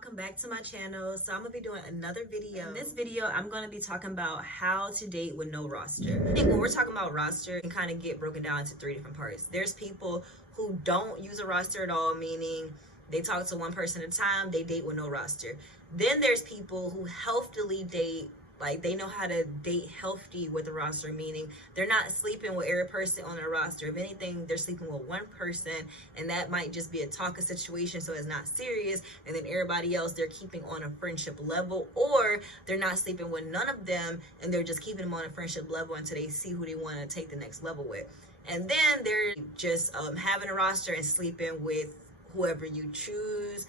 welcome back to my channel. So I'm gonna be doing another video. In this video, I'm gonna be talking about how to date with no roster. I think when we're talking about roster, it can kind of get broken down into three different parts. There's people who don't use a roster at all, meaning they talk to one person at a time, they date with no roster. Then there's people who healthily date, like they know how to date healthy with a roster, meaning they're not sleeping with every person on their roster. If anything, they're sleeping with one person, and that might just be a talking situation, so it's not serious. And then everybody else, they're keeping on a friendship level, or they're not sleeping with none of them, and they're just keeping them on a friendship level until they see who they want to take the next level with. And then they're just having a roster and sleeping with whoever you choose.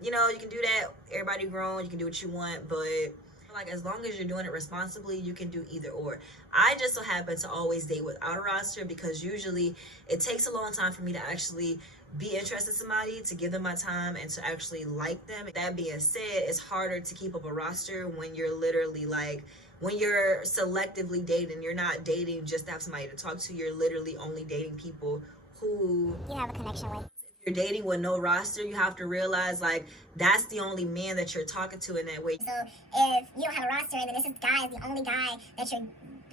You know, you can do that. Everybody grown. You can do what you want, but like as long as you're doing it responsibly, you can do either or. I just so happen to always date without a roster because usually it takes a long time for me to actually be interested in somebody, to give them my time, and to actually like them. That being said, it's harder to keep up a roster when you're literally like, when you're selectively dating. You're not dating just to have somebody to talk to. You're literally only dating people who you have a connection with. You're dating with no roster, you have to realize like that's the only man that you're talking to in that way. So if you don't have a roster and then this guy is the only guy that you're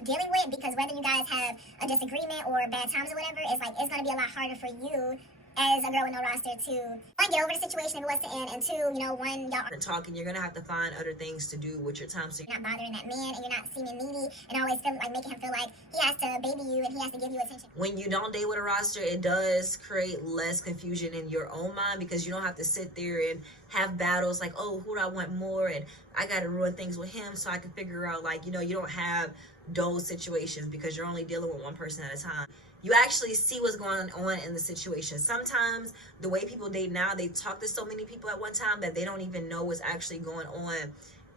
dealing with, because whether you guys have a disagreement or bad times or whatever, it's like it's gonna be a lot harder for you as a girl with no roster to one, get over the situation if it was to end, and two, you know, one, y'all are talking, you're gonna have to find other things to do with your time, so you're not bothering that man and you're not seeming needy and always feel like making him feel like he has to baby you and he has to give you attention. When you don't date with a roster, it does create less confusion in your own mind because you don't have to sit there and have battles like, oh, who do I want more, and I gotta ruin things with him so I can figure out, like, you know, you don't have those situations because you're only dealing with one person at a time. You actually see what's going on in the situation. Sometimes the way people date now, they talk to so many people at one time that they don't even know what's actually going on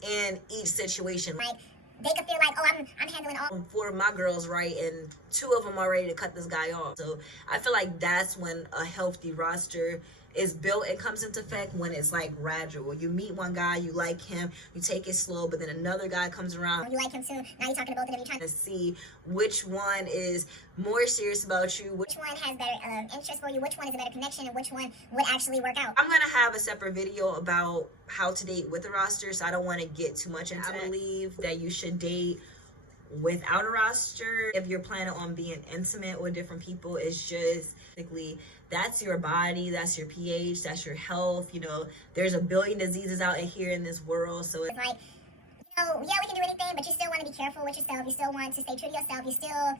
in each situation. Like they could feel like, oh, I'm handling all. 4 of my girls, right, and 2 of them are ready to cut this guy off. So I feel like that's when a healthy roster is built and comes into effect, when it's like gradual. You meet one guy, you like him, you take it slow, but then another guy comes around, you like him too, now you're talking to both of them, you're trying to see which one is more serious about you, which one has better interest for you, which one is a better connection, and which one would actually work out. I'm gonna have a separate video about how to date with a roster, so I don't want to get too much into that. I believe that you should date without a roster if you're planning on being intimate with different people. It's just basically, that's your body, that's your pH, that's your health. You know, there's a billion diseases out here in this world, so it's like, you know, yeah, we can do anything, but you still want to be careful with yourself. You still want to stay true to yourself. You still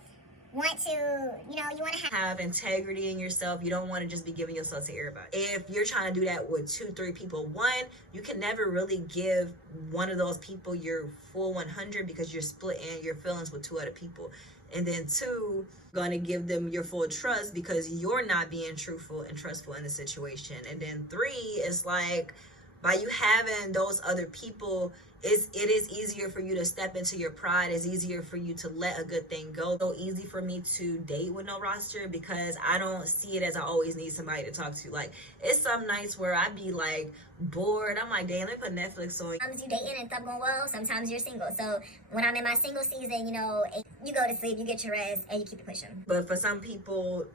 want to, you know, you want to have integrity in yourself. You don't want to just be giving yourself to everybody. If you're trying to do that with 2, 3 people, one, you can never really give one of those people your full 100 because you're splitting your feelings with 2 other people. And then 2, going to give them your full trust because you're not being truthful and trustful in the situation. And then 3, it's like, by you having those other people, it is easier for you to step into your pride. It's easier for you to let a good thing go. So easy for me to date with no roster because I don't see it as I always need somebody to talk to. Like, it's some nights where I be like bored. I'm like, damn, let me put Netflix on. Sometimes you dating and stuff going well, sometimes you're single. So when I'm in my single season, you know, you go to sleep, you get your rest, and you keep it pushing. But for some people,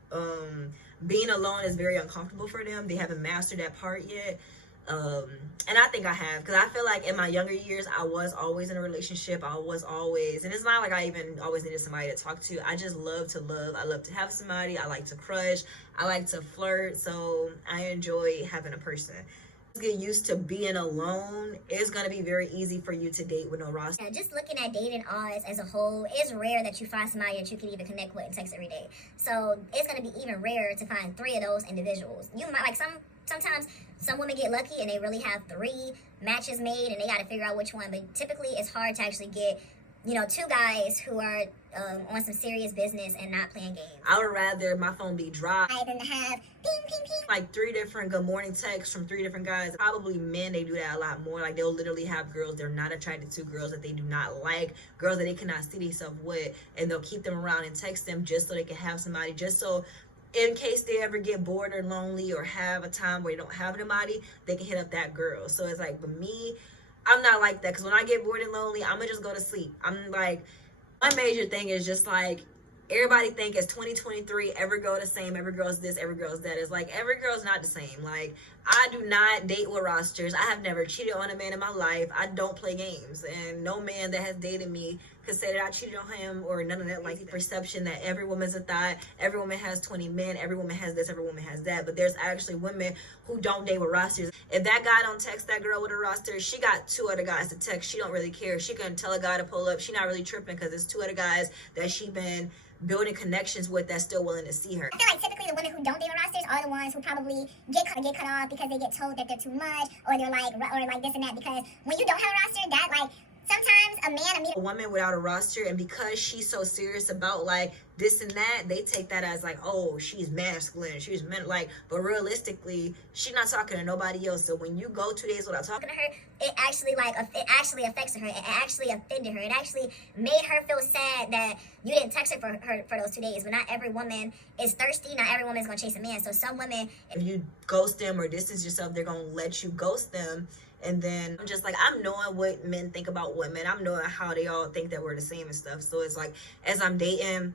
being alone is very uncomfortable for them. They haven't mastered that part yet. And I think I have, because I feel like in my younger years I was always in a relationship. I was always, and it's not like I even always needed somebody to talk to. I just love to love. I love to have somebody. I like to crush. I like to flirt. So I enjoy having a person. Get used to being alone. It's gonna be very easy for you to date with no roster. Yeah, just looking at dating odds as a whole, it's rare that you find somebody that you can even connect with and text every day. So it's gonna be even rarer to find 3 of those individuals. You might like sometimes some women get lucky and they really have 3 matches made and they got to figure out which one. But typically it's hard to actually get, you know, 2 guys who are on some serious business and not playing games. I would rather my phone be dry than to have ping, ping, ping. Like 3 different good morning texts from 3 different guys. Probably men, they do that a lot more. Like they'll literally have girls they're not attracted to, girls that they do not like, girls that they cannot see themselves with, and they'll keep them around and text them just so they can have somebody, just so in case they ever get bored or lonely or have a time where they don't have anybody, they can hit up that girl. So it's like, but me, I'm not like that, because when I get bored and lonely, I'm gonna just go to sleep. I'm like, my major thing is just like, everybody think it's 2023, every girl the same, every girl's this, every girl's that. It's like every girl's not the same. Like, I do not date with rosters. I have never cheated on a man in my life. I don't play games, and no man that has dated me could say that I cheated on him or none of that. Like, the perception that every woman's a thot, every woman has 20 men, every woman has this, every woman has that. But there's actually women who don't date with rosters. If that guy don't text that girl with a roster, she got 2 other guys to text. She don't really care. She can tell a guy to pull up. She not really tripping because it's 2 other guys that she been building connections with that's still willing to see her. I feel like typically the women who don't date with rosters are the ones who probably get cut off because they get told that they're too much, or they're like, or like this and that. Because when you don't have a roster, that like sometimes a woman without a roster, and because she's so serious about like this and that, they take that as like, oh, she's masculine, she's meant like, but realistically, she's not talking to nobody else. So when you go 2 days without talking to her, it actually affects her. It actually offended her. It actually made her feel sad that you didn't text her for those 2 days. But not every woman is thirsty. Not every woman is gonna chase a man. So some women, if you ghost them or distance yourself, they're gonna let you ghost them. And then I'm just like, I'm knowing what men think about women. I'm knowing how they all think that we're the same and stuff. So it's like, as I'm dating,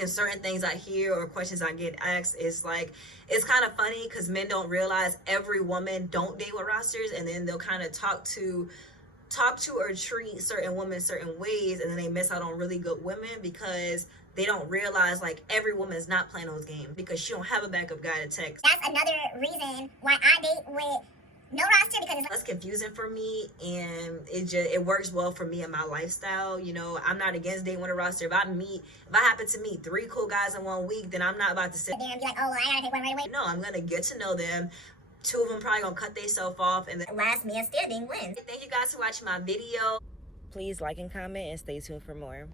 and certain things I hear or questions I get asked, it's like, it's kind of funny because men don't realize every woman don't date with rosters, and then they'll kind of talk to or treat certain women certain ways, and then they miss out on really good women because they don't realize like every woman is not playing those games because she don't have a backup guy to text. That's another reason why I date with no roster, because it's that's confusing for me, and it works well for me and my lifestyle. You know, I'm not against dating with a roster. If I happen to meet 3 cool guys in 1 week, then I'm not about to sit there and be like, oh, well, I gotta pick one right away. No, I'm gonna get to know them. 2 of them probably gonna cut themselves off, and the last man standing wins. Thank you guys for watching my video. Please like and comment and stay tuned for more.